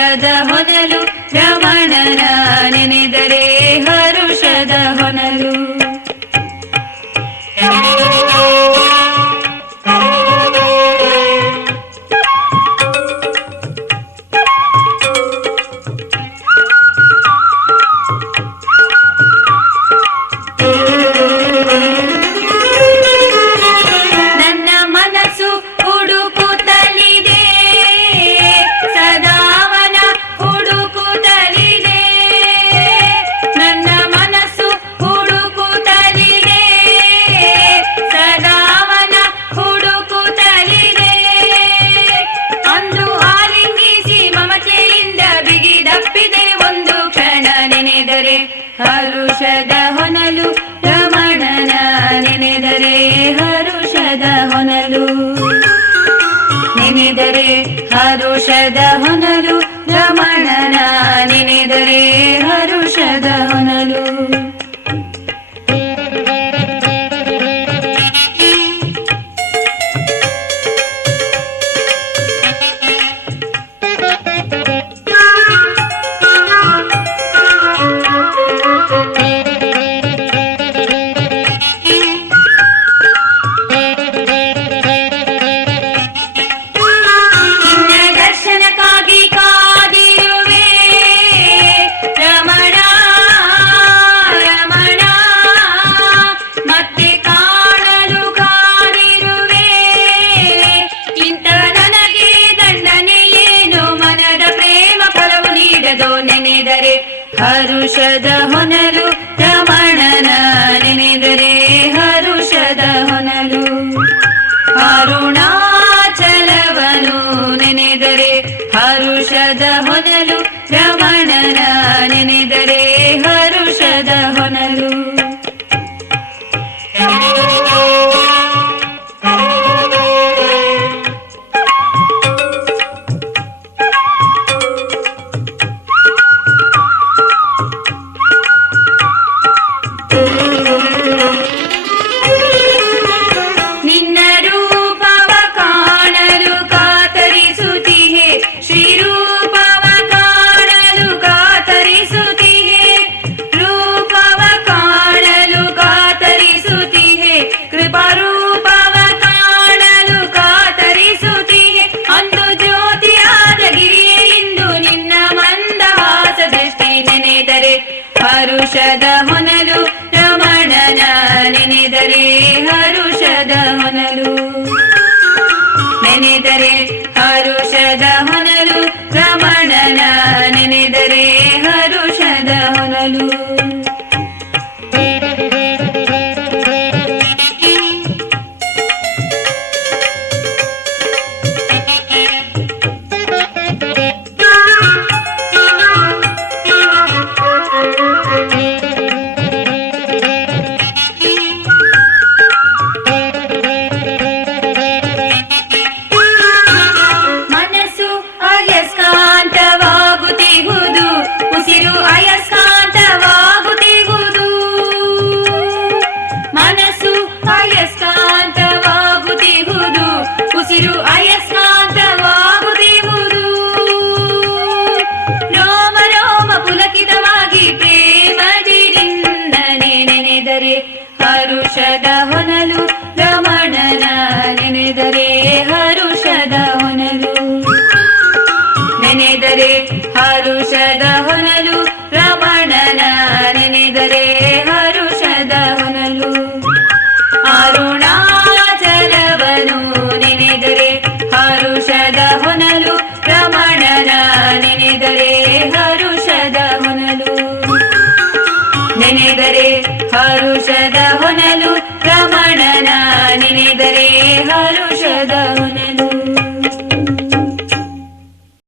ಹರುಷದ ಹೊನಲು ರಮಣನ ನೆನೆದರೆ ಹರುಷದ ಹೊನಲು. ಹರುಷದ ಹೊನಲು ರಮಣನ ನೆನೆದರೆ ಹರುಷದ ಹೊನಲು. ನೆನೆದರೆ ಹರುಷದ ಹೊನಲು ರಮಣನ ನೆನೆದರೆ ಹರುಷದ ಹೊನಲು. ಹರುಷದ ಹೊನಲು ರಮಣನ ನೆನೆದರೆ ಹರುಷದ ಹೊನಲು. ಅರುಣಾಚಲವನು ನೆನೆದರೆ ಹರುಷದ ಹೊನಲು ರಮಣನ ನೆನೆದರೆ ಹರುಷದ ಹೊನಲು. ಹರುಷದ ಹೊನಲು ರಮಣನ ನೆನೆದರೆ ಹರುಷದ ಹೊನಲು. ನೆನೆದರೆ ಹರುಷದ ಹೊನಲು ರಮಣನ ನೆನೆದರೆ ಹರುಷದ ಹೊನಲು. ಹರುಷದ ಹೊನಲು ರಮಣನ ನೆನೆದರೆ ಹರುಷದ ಹೊನಲು. ನೆನೆದರೆ ಹರುಷದ ಹೊನಲು ರಮಣನ ನೆನೆದರೆ ಹರುಷದ ಹೊನಲು. ಅರುಣಾಚಲವನು ನೆನೆದರೆ ಹರುಷದ ಹೊನಲು ರಮಣನ ನೆನೆದರೆ ಹರುಷದ ಹೊನಲು. ನೆನೆದರೆ ಹರುಷದ ಹೊನಲು ರಮಣನ ನೆನೆದರೆ ಹರುಷದ ಹೊನಲು.